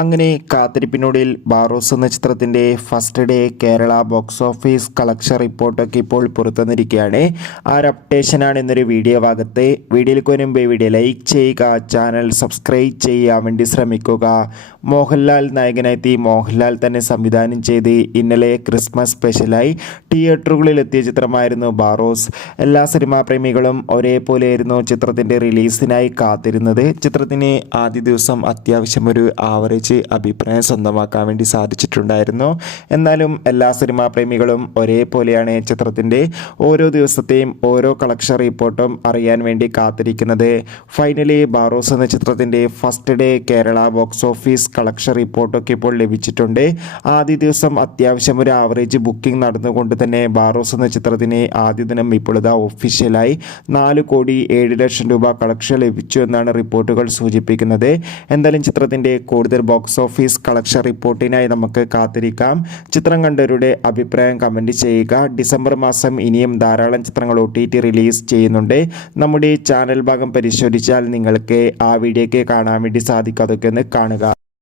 അങ്ങനെ കാത്തിരിപ്പിനൊടുവിൽ ബാറോസ് എന്ന ചിത്രത്തിൻ്റെ first day Kerala box office collection റിപ്പോർട്ടൊക്കെ ഇപ്പോൾ പുറത്തുവന്നിരിക്കുകയാണ്. ആ ഒരു അപ്ഡേഷനാണ് ഇന്നൊരു വീഡിയോ ഭാഗത്ത്. വീഡിയോയിലേക്ക് വരുമ്പോൾ വീഡിയോ ലൈക്ക് ചെയ്യുക, ചാനൽ സബ്സ്ക്രൈബ് ചെയ്യാൻ വേണ്ടി ശ്രമിക്കുക. മോഹൻലാൽ നായകനെത്തി മോഹൻലാൽ തന്നെ സംവിധാനം ചെയ്ത് ഇന്നലെ ക്രിസ്മസ് സ്പെഷ്യലായി തിയേറ്ററുകളിൽ എത്തിയ ചിത്രമായിരുന്നു ബാറോസ്. എല്ലാ സിനിമാ പ്രേമികളും ഒരേപോലെയായിരുന്നു ചിത്രത്തിൻ്റെ റിലീസിനായി കാത്തിരുന്നത്. ചിത്രത്തിന് ആദ്യ ദിവസം അത്യാവശ്യം ഒരു ആവറേജ് അഭിപ്രായം സ്വന്തമാക്കാൻ വേണ്ടി സാധിച്ചിട്ടുണ്ടായിരുന്നു. എന്നാലും എല്ലാ സിനിമാ പ്രേമികളും ഒരേപോലെയാണ് ചിത്രത്തിൻ്റെ ഓരോ ദിവസത്തെയും ഓരോ കളക്ഷൻ റിപ്പോർട്ടും അറിയാൻ വേണ്ടി കാത്തിരിക്കുന്നത്. ഫൈനലി ബാറോസ് എന്ന ചിത്രത്തിൻ്റെ first day Kerala box office collection റിപ്പോർട്ടൊക്കെ ഇപ്പോൾ ലഭിച്ചിട്ടുണ്ട്. ആദ്യ ദിവസം അത്യാവശ്യം ഒരു ആവറേജ് ബുക്കിംഗ് നടന്നുകൊണ്ട് തന്നെ ബാറോസ് എന്ന ചിത്രത്തിന് ആദ്യ ദിനം ഇപ്പോൾ ഇതാ ഒഫീഷ്യലായി 4,07,00,000 രൂപ കളക്ഷൻ ലഭിച്ചു എന്നാണ് റിപ്പോർട്ടുകൾ സൂചിപ്പിക്കുന്നത്. എന്തായാലും ചിത്രത്തിൻ്റെ കൂടുതൽ ബോക്സ് ഓഫീസ് കളക്ഷൻ റിപ്പോർട്ടിനായി നമുക്ക് കാത്തിരിക്കാം. ചിത്രം കണ്ടവരുടെ അഭിപ്രായം കമൻറ്റ് ചെയ്യുക. ഡിസംബർ മാസം ഇനിയും ധാരാളം ചിത്രങ്ങൾ OTT റിലീസ് ചെയ്യുന്നുണ്ട്. നമ്മുടെ ചാനൽ ഭാഗം പരിശോധിച്ചാൽ നിങ്ങൾക്ക് ആ വീഡിയോയ്ക്ക് കാണാൻ വേണ്ടി സാധിക്കും. അതൊക്കെ ഒന്ന് കാണുക.